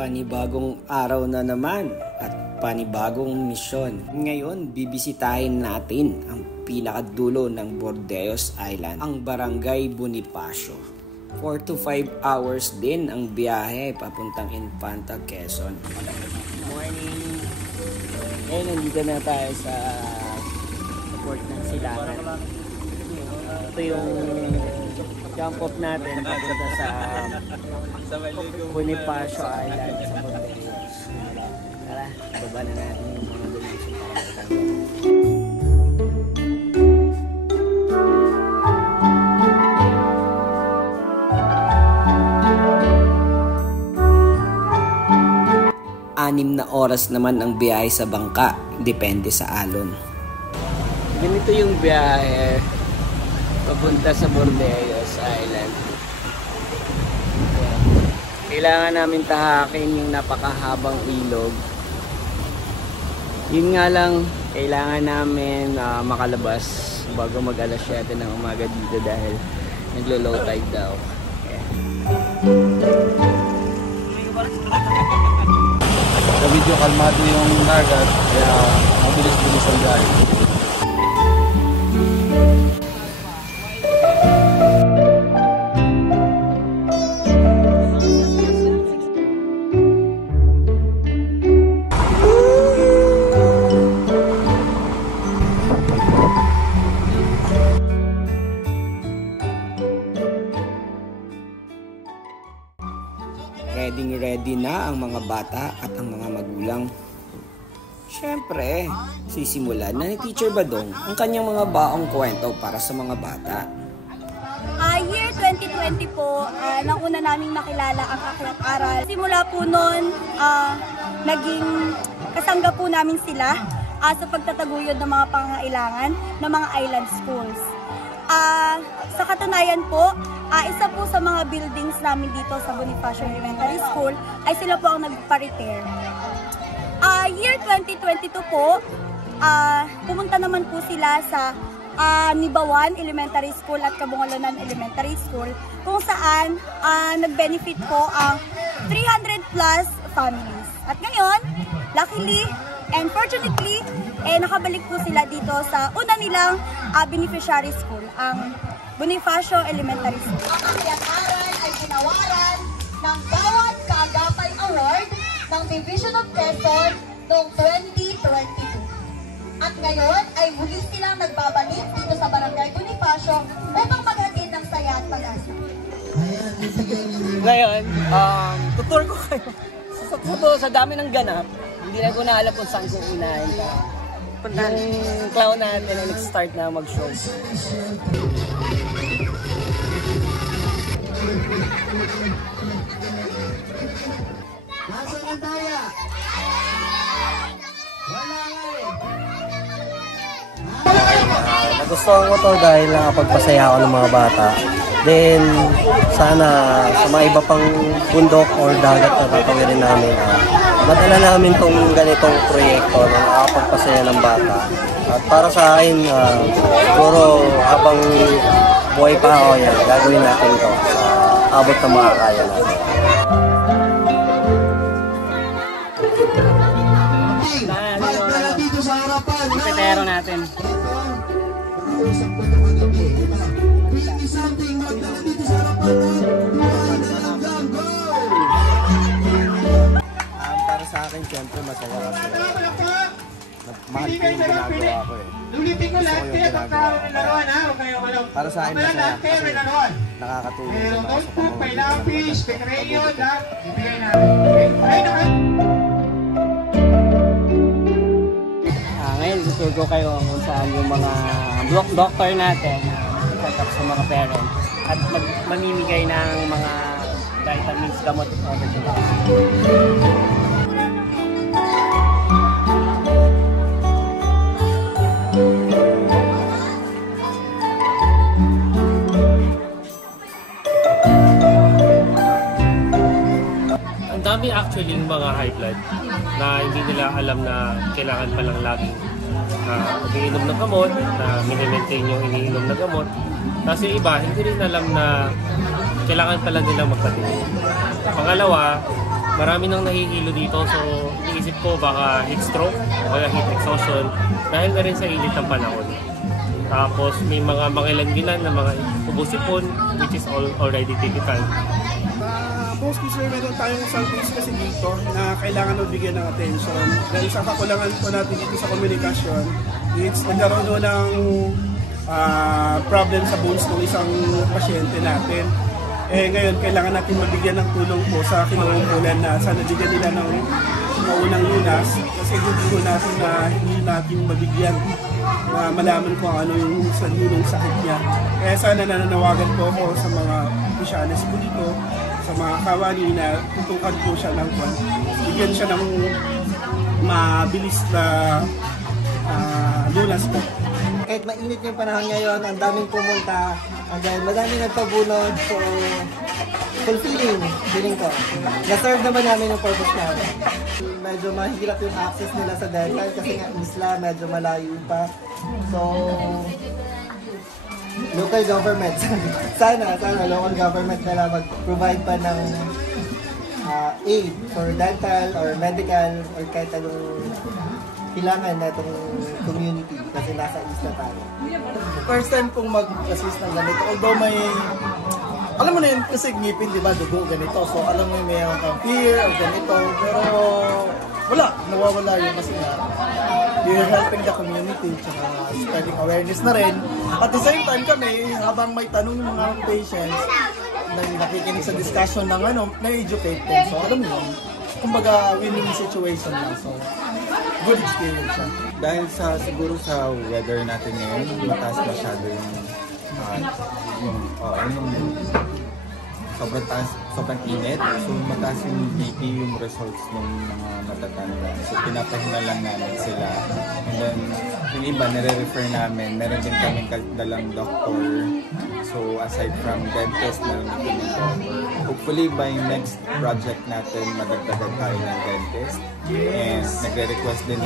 Panibagong araw na naman at panibagong misyon. Ngayon, bibisitahin natin ang pinakadulo ng Bordeos Island, ang Barangay Bonifacio. 4 to 5 hours din ang biyahe papuntang Infanta, Quezon. Morning! Ngayon, nandito na tayo sa port ng Silangan. Ito yung jump off natin papunta sa Bonifacio Island sa Bordeos. Tara, baba na natin yung mga donation para sa Anim na oras naman ang biyahe sa bangka, depende sa alon. Ganito yung biyahe papunta sa Bordeos Island. Kailangan namin tahakin yung napakahabang ilog. Yun nga lang, kailangan namin makalabas bago mag alas 7 ng umaga dito dahil naglo-low tide daw. Sa video kalmado yung dagat, kaya mabilis-bilis ang biyahe. Ready na ang mga bata at ang mga magulang. Siyempre, sisimulan na ni Teacher Badong ang kanyang mga baong kwento para sa mga bata. Year 2020 po, nauna naming nakilala ang Aklat Aral. Simula po noon, naging kasangga po namin sila sa pagtataguyod ng mga pangangailangan ng mga island schools. Sa katunayan po, isa po sa mga buildings namin dito sa Bonifacio Elementary School ay sila po ang nagpa-repair. Year 2022 po, pumunta naman po sila sa Nibawan Elementary School at Kabungalanan Elementary School kung saan nag-benefit po ang 300 plus families. At ngayon, luckily and fortunately, nakabalik po sila dito sa una nilang beneficiary school, ang Bonifacio Elementary School. Ang Aklat Aral ay ginawaran ng bawat kaagapay award ng Division of Quezon noong 2022. At ngayon ay muli silang nagbabalik dito sa Barangay Bonifacio upang maghatid ng saya at pag-asa. Ngayon, tutur ko kayo. Sa dami ng ganap, hindi na ko na alam kung saan ko unahin ka. Yung clown natin ay nag-start na mag-show. Nasaan ang daya? Wala Nagustuhan ko to dahil nakapagpasaya ako ng mga bata. Then, sana sa mga iba pang bundok or dagat na tatawirin namin, madala namin tong ganitong proyekto na nakapagpasaya ng bata. At para sa akin, siguro habang buhay pa ako yan, gagawin natin to sa abot na makakaya natin. Petero natin. Para sa akin, siyempre masaya kasi mahal ko yung ginagawa ko eh. Ulitin ko lahat, kaya pagkakaroon ng laruan ha, huwag kayong malaw. Para sa akin masaya kasi nakakatulong. Mayroong notebook, may lapis, may crayon, lahat. Ibigay natin. Okay na kayo. Ngayon, tuturo ko kayo kung saan yung mga block doctor natin set up sa mga parents at mamimigay ng mga vitamins, gamot. Ang dami actually yung mga high blood na hindi nila alam na kailangan palang laging mag-iinom ng gamot, na mini-maintain yung iniinom na gamot. Kasi iba, hindi rin alam na kailangan pala nilang magpatingin. Pangalawa, marami nang nahihilo dito. So iniisip ko baka heat stroke o heat exhaustion dahil na rin sa init ng panahon. Tapos may mga makilanginan na mga ubusipon which is already typical. Mostly sir, meron tayong salvage kasi dito na kailangan bigyan ng attention. Dahil sa kakulangan po natin dito sa komunikasyon, it's nagkaroon doon ng problem sa bones ng isang pasyente natin. Ngayon, kailangan natin mabigyan ng tulong po sa kinauukulan na sana bigyan nila ng maunang lunas kasi hindi po natin na hindi natin mabigyan na malaman kung ano yung sakit niya. Kaya sana nananawagan po ako sa mga opisyalis po dito, sa mga kawani na tutukan po siya ng bigyan siya ng mabilis na lunas po. Kahit mainit yung panahon ngayon, ang daming pumunta, dahil madaming nagpabunod, so fulfilling, feeling ko. Na-serve naman namin yung purpose namin. Medyo mahirap yung access nila sa dental kasi nga isla, medyo malayo pa. So, local government, sana local government nila mag-provide pa ng aid for dental or medical or kahit anong kailangan na itong community kasi nasa isla tayo. First time pong mag-assist ng ganito, although may, alam mo na yun kasi ngipin, di ba, dugo, ganito. So alam mo may fear o ganito, pero wala, nawawala yun kasi nga you're helping the community tsaka spreading awareness na rin. At the same time kami, habang may tanong ng mga patients na nakikinig sa discussion ng na-educate din. So alam mo yun, kumbaga winning situation na. So good experience siya. Dahil siguro sa weather natin ngayon, mataas masyado yung sobrang init. So mataas yung BP, yung results ng mga matatanda. So pinapahinga lang namin sila. And then yung iba nire-refer namin. Meron din kaming dalang doctor. So aside from dentist, meron din kaming doctor. Hopefully by next project natin, madagdagan tayo ng dentist. And nagre-request din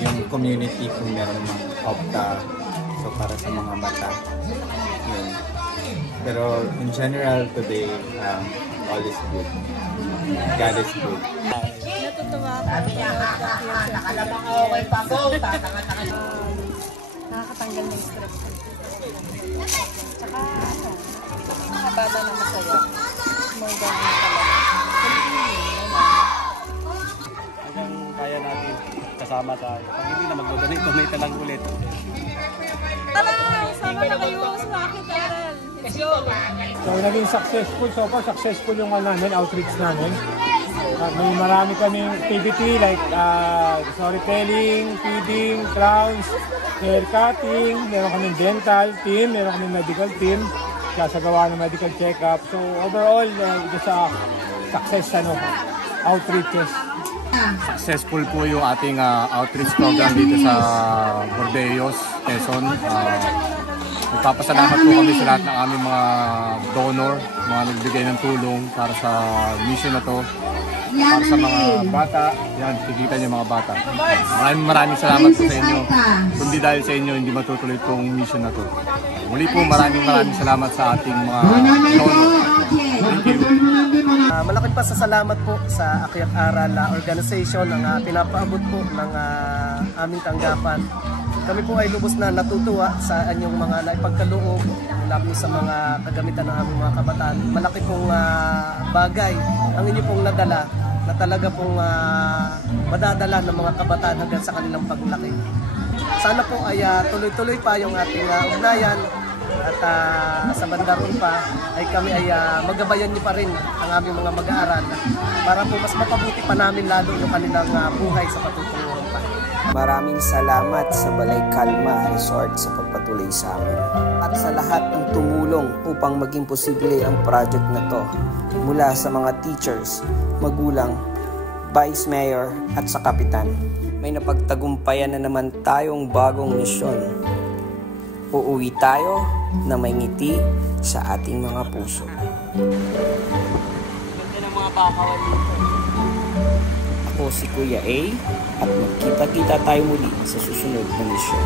yung community kung meron ng opta. So para sa mga mata. Yun. Pero in general today, all is good. God is good. Natutuwa ako. Nakakatanggal ng stress. Tsaka mga bata na masaya. More than Hanggang kaya natin kasama tayo. Pag hindi na mag-donate na lang ulit. Tara! Sama na kayo sa akin, Aral. Let's go! So naging successful, so far successful yung outreach namin. May marami kaming activity like storytelling, feeding, crowns, hair cutting, meron kaming dental team, meron kaming medical team, sasagawa ng medical check-up. So overall, ito sa success outreaches. Successful po yung ating outreach program dito sa Bordeos, Quezon. Nagpapasalamat po kami sa lahat ng aming mga donor, mga nagbigay ng tulong para sa mission na to. Para sa mga bata, yan, kikita niyo mga bata. Maraming salamat po sa inyo. Kundi dahil sa inyo, hindi matutuloy itong mission na to. Muli po, maraming salamat sa ating mga donor. Thank you. Malaking pasasalamat po sa Akyat Aral organization na pinapaabot po ng aming tanggapan. Kami po ay lubos na natutuwa sa inyong mga naipagkaloob mula po sa mga kagamitan ng aming mga kabataan. Malaki pong bagay ang inyo pong nadala na talaga pong madadala ng mga kabataan hanggang sa kanilang paglaki. Sana po ay tuloy-tuloy pa yung ating ugnayan at sa bandaron pa ay kami ay magabayan niyo pa rin ang aming mga mag-aaral para po mas mapabuti pa namin lalo yung kanilang buhay sa patutunguhan pa. Maraming salamat sa Balay Kalma Resort sa pagpatuloy sa amin at sa lahat ng tumulong upang maging posible ang project na to mula sa mga teachers, magulang, vice mayor at sa kapitan. May napagtagumpayan na naman tayong bagong misyon. Uuwi tayo na may ngiti sa ating mga puso. Ganda ng mga bakawan dito. Ako si Kuya A at magkita-kita tayo muli sa susunod na misyon.